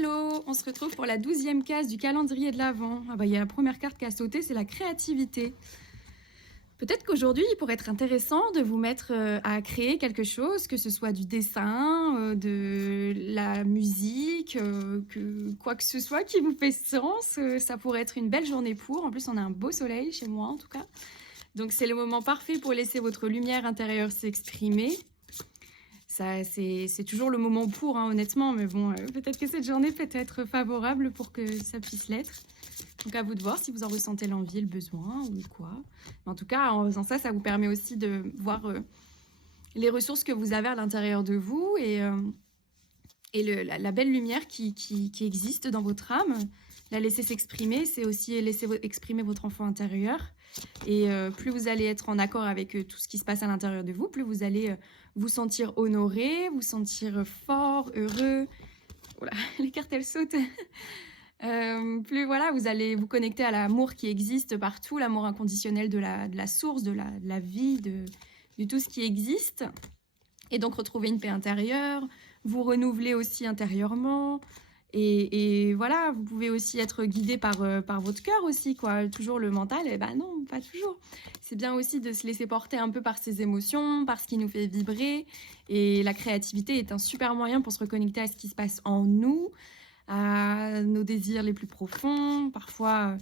Hello, on se retrouve pour la 12e case du calendrier de l'Avent. Ah bah, il y a la première carte qui a sauté, c'est la créativité. Peut-être qu'aujourd'hui, il pourrait être intéressant de vous mettre à créer quelque chose, que ce soit du dessin, de la musique, quoi que ce soit qui vous fait sens. Ça pourrait être une belle journée pour. En plus, on a un beau soleil chez moi en tout cas. Donc c'est le moment parfait pour laisser votre lumière intérieure s'exprimer. C'est toujours le moment pour, hein, honnêtement, mais bon, peut-être que cette journée peut être favorable pour que ça puisse l'être. Donc à vous de voir si vous en ressentez l'envie, le besoin ou quoi. Mais en tout cas, en faisant ça, ça vous permet aussi de voir les ressources que vous avez à l'intérieur de vous et la belle lumière qui existe dans votre âme. La laisser s'exprimer, c'est aussi laisser exprimer votre enfant intérieur. Et plus vous allez être en accord avec tout ce qui se passe à l'intérieur de vous, plus vous allez vous sentir honoré, vous sentir fort, heureux. Voilà, les cartes elles sautent. Plus voilà, vous allez vous connecter à l'amour qui existe partout, l'amour inconditionnel de la source, de la vie, de tout ce qui existe. Et donc retrouver une paix intérieure, vous renouveler aussi intérieurement. Et voilà, vous pouvez aussi être guidé par votre cœur aussi, quoi. Toujours le mental, eh ben non, pas toujours. C'est bien aussi de se laisser porter un peu par ses émotions, par ce qui nous fait vibrer. Et la créativité est un super moyen pour se reconnecter à ce qui se passe en nous, à nos désirs les plus profonds. Parfois,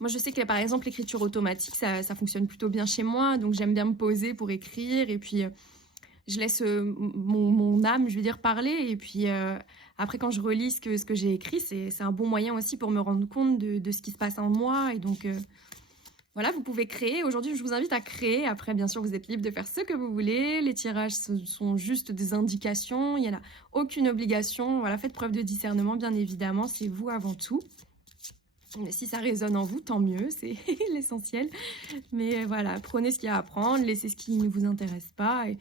moi je sais que par exemple l'écriture automatique, ça fonctionne plutôt bien chez moi. Donc j'aime bien me poser pour écrire et puis je laisse mon âme, je veux dire, parler. Et puis après, quand je relis ce que j'ai écrit, c'est un bon moyen aussi pour me rendre compte de ce qui se passe en moi. Et donc, voilà, vous pouvez créer. Aujourd'hui, je vous invite à créer. Après, bien sûr, vous êtes libre de faire ce que vous voulez. Les tirages sont juste des indications. Il n'y en a aucune obligation. Voilà, faites preuve de discernement, bien évidemment. C'est vous avant tout. Mais si ça résonne en vous, tant mieux. C'est l'essentiel. Mais voilà, prenez ce qu'il y a à prendre. Laissez ce qui ne vous intéresse pas. Et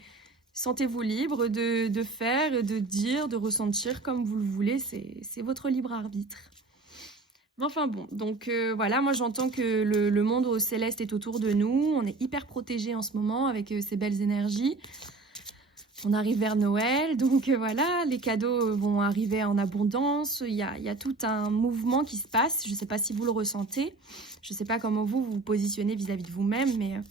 sentez-vous libre de faire, de dire, de ressentir comme vous le voulez. C'est votre libre arbitre. Enfin bon, donc voilà, moi j'entends que le monde au céleste est autour de nous. On est hyper protégés en ce moment avec ces belles énergies. On arrive vers Noël, donc voilà, les cadeaux vont arriver en abondance. Il y a tout un mouvement qui se passe. Je ne sais pas si vous le ressentez. Je ne sais pas comment vous vous positionnez vis-à-vis de vous-même, mais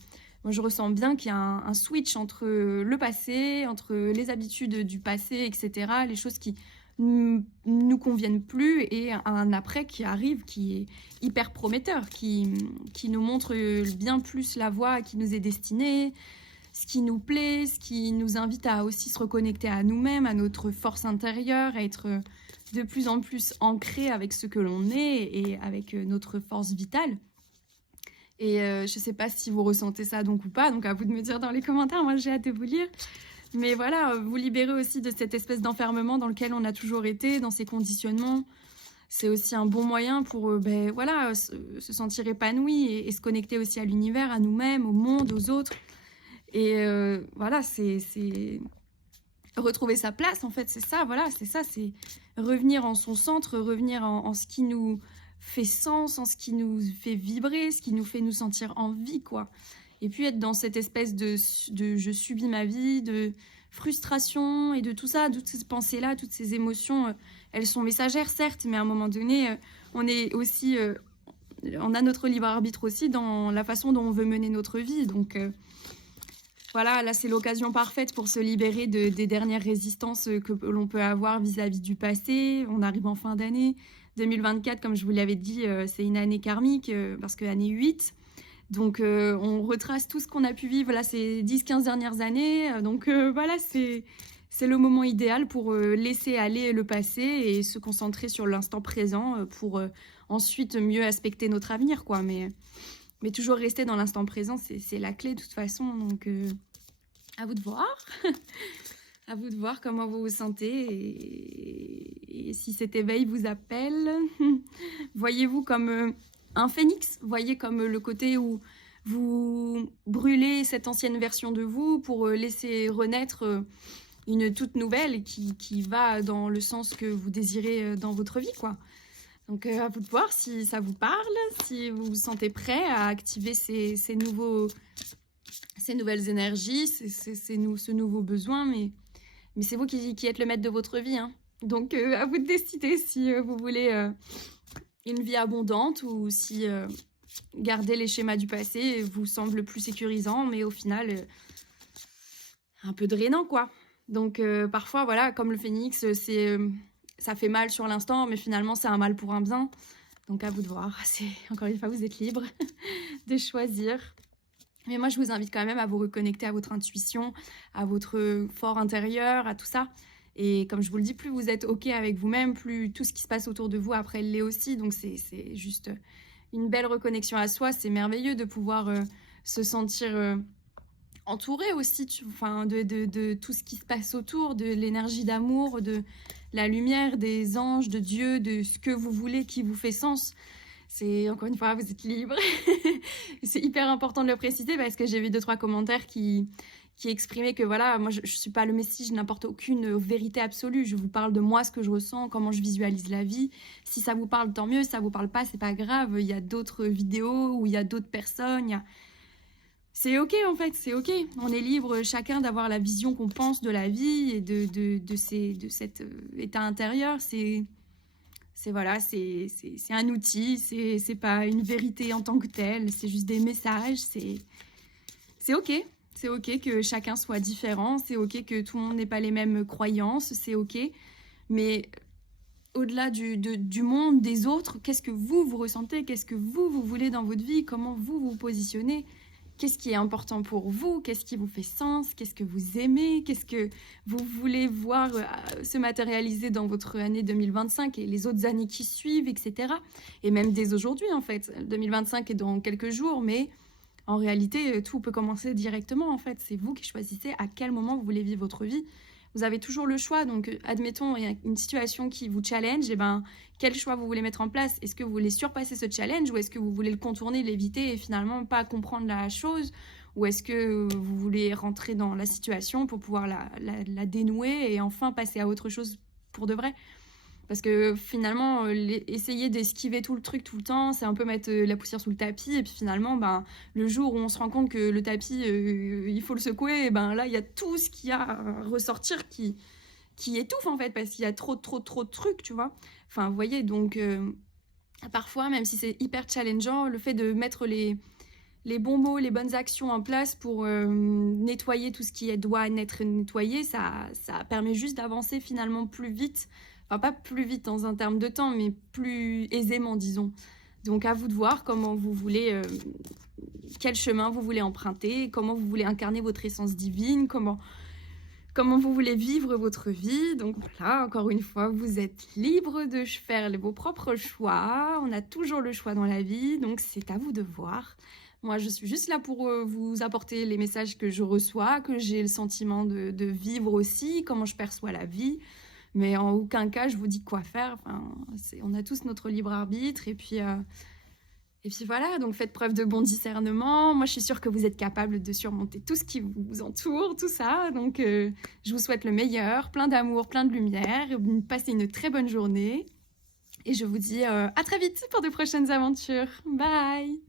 moi je ressens bien qu'il y a un switch entre le passé, entre les habitudes du passé, etc. Les choses qui nous conviennent plus et un après qui arrive, qui est hyper prometteur, qui nous montre bien plus la voie qui nous est destinée, ce qui nous plaît, ce qui nous invite à aussi se reconnecter à nous-mêmes, à notre force intérieure, à être de plus en plus ancré avec ce que l'on est et avec notre force vitale. Et je ne sais pas si vous ressentez ça donc ou pas, donc à vous de me dire dans les commentaires, moi j'ai hâte de vous lire. Mais voilà, vous libérer aussi de cette espèce d'enfermement dans lequel on a toujours été, dans ces conditionnements. C'est aussi un bon moyen pour voilà, se sentir épanoui et se connecter aussi à l'univers, à nous-mêmes, au monde, aux autres. Et voilà, c'est retrouver sa place en fait, c'est ça, voilà, c'est revenir en son centre, revenir en ce qui nous fait sens, en ce qui nous fait vibrer, ce qui nous fait nous sentir en vie, quoi. Et puis être dans cette espèce de je subis ma vie, de frustration et de tout ça, toutes ces pensées-là, toutes ces émotions, elles sont messagères certes, mais à un moment donné, on est aussi, on a notre libre arbitre aussi dans la façon dont on veut mener notre vie. Donc voilà, là c'est l'occasion parfaite pour se libérer des dernières résistances que l'on peut avoir vis-à-vis du passé. On arrive en fin d'année. 2024, comme je vous l'avais dit, c'est une année karmique, parce que année 8. Donc on retrace tout ce qu'on a pu vivre là ces 10-15 dernières années. Donc voilà, c'est le moment idéal pour laisser aller le passé et se concentrer sur l'instant présent pour ensuite mieux aspecter notre avenir, quoi. Mais toujours rester dans l'instant présent, c'est la clé de toute façon. Donc à vous de voir. À vous de voir comment vous vous sentez et si cet éveil vous appelle. Voyez-vous comme un phénix, voyez comme le côté où vous brûlez cette ancienne version de vous pour laisser renaître une toute nouvelle qui va dans le sens que vous désirez dans votre vie, quoi. Donc à vous de voir si ça vous parle, si vous vous sentez prêt à activer ces nouvelles énergies, ce nouveau besoin, mais c'est vous qui êtes le maître de votre vie, hein. Donc, à vous de décider si vous voulez une vie abondante ou si garder les schémas du passé vous semble plus sécurisant, mais au final, un peu drainant, quoi. Donc, parfois, voilà, comme le phénix, ça fait mal sur l'instant, mais finalement, c'est un mal pour un bien. Donc, à vous de voir. Encore une fois, vous êtes libre de choisir. Mais moi, je vous invite quand même à vous reconnecter à votre intuition, à votre fort intérieur, à tout ça. Et comme je vous le dis, plus vous êtes OK avec vous-même, plus tout ce qui se passe autour de vous, après, l'est aussi. Donc, c'est juste une belle reconnexion à soi. C'est merveilleux de pouvoir se sentir entouré aussi de tout ce qui se passe autour, de l'énergie d'amour, de la lumière, des anges, de Dieu, de ce que vous voulez qui vous fait sens. C'est, encore une fois, vous êtes libre. C'est hyper important de le préciser parce que j'ai vu 2-3 commentaires qui exprimaient que voilà, moi je suis pas le messie, je n'apporte aucune vérité absolue. Je vous parle de moi, ce que je ressens, comment je visualise la vie. Si ça vous parle, tant mieux. Si ça vous parle pas, c'est pas grave. Il y a d'autres vidéos où il y a d'autres personnes. C'est ok en fait, c'est ok. On est libre chacun d'avoir la vision qu'on pense de la vie et de cet état intérieur. C'est voilà, c'est un outil, c'est pas une vérité en tant que telle, c'est juste des messages, c'est ok. C'est ok que chacun soit différent, c'est ok que tout le monde n'ait pas les mêmes croyances, c'est ok. Mais au-delà du monde, des autres, qu'est-ce que vous ressentez? Qu'est-ce que vous voulez dans votre vie? Comment vous positionnez? Qu'est-ce qui est important pour vous? Qu'est-ce qui vous fait sens? Qu'est-ce que vous aimez? Qu'est-ce que vous voulez voir se matérialiser dans votre année 2025 et les autres années qui suivent, etc. Et même dès aujourd'hui, en fait. 2025 est dans quelques jours, mais en réalité, tout peut commencer directement, en fait. C'est vous qui choisissez à quel moment vous voulez vivre votre vie. Vous avez toujours le choix. Donc, admettons, il y a une situation qui vous challenge, et ben, quel choix vous voulez mettre en place? Est-ce que vous voulez surpasser ce challenge ou est-ce que vous voulez le contourner, l'éviter et finalement pas comprendre la chose? Ou est-ce que vous voulez rentrer dans la situation pour pouvoir la dénouer et enfin passer à autre chose pour de vrai? Parce que finalement, essayer d'esquiver tout le truc tout le temps, c'est un peu mettre la poussière sous le tapis. Et puis finalement, ben, le jour où on se rend compte que le tapis, il faut le secouer, et ben là, il y a tout ce qu'il y a à ressortir qui étouffe en fait, parce qu'il y a trop de trucs, tu vois. Enfin, vous voyez, donc parfois, même si c'est hyper challengeant, le fait de mettre les bons mots, les bonnes actions en place pour nettoyer tout ce qui doit être nettoyé, ça permet juste d'avancer finalement plus vite. Enfin, pas plus vite dans un terme de temps, mais plus aisément, disons. Donc, à vous de voir comment vous voulez, quel chemin vous voulez emprunter, comment vous voulez incarner votre essence divine, comment vous voulez vivre votre vie. Donc voilà, encore une fois, vous êtes libre de faire vos propres choix. On a toujours le choix dans la vie, donc c'est à vous de voir. Moi, je suis juste là pour vous apporter les messages que je reçois, que j'ai le sentiment de vivre aussi, comment je perçois la vie. Mais en aucun cas, je vous dis quoi faire. Enfin, on a tous notre libre arbitre. Et puis voilà, donc faites preuve de bon discernement. Moi, je suis sûre que vous êtes capable de surmonter tout ce qui vous entoure, tout ça. Donc, je vous souhaite le meilleur, plein d'amour, plein de lumière. Passez une très bonne journée. Et je vous dis à très vite pour de prochaines aventures. Bye!